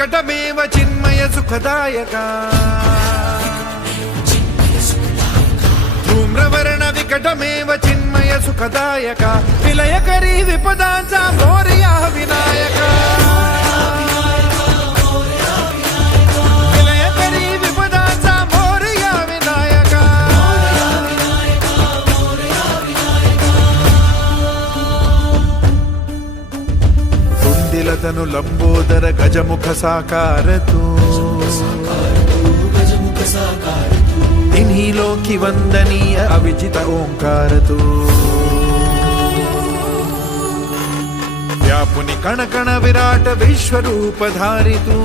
विकटमेव चिन्मय सुखदायका धूम्रवर्ण विकटमेव चिन्मय सुखदायका विलयकरी विपदांचा मोरया विनायका विलयकरी विपदांचा मोरया विनायका कुंदिलतनु लंबोदर गजमुख साकार तू तिन्हीलोकी वंदनीय अविजित ओंकार तू व्यापुनि कण कण विराट विश्वरूप धारी तू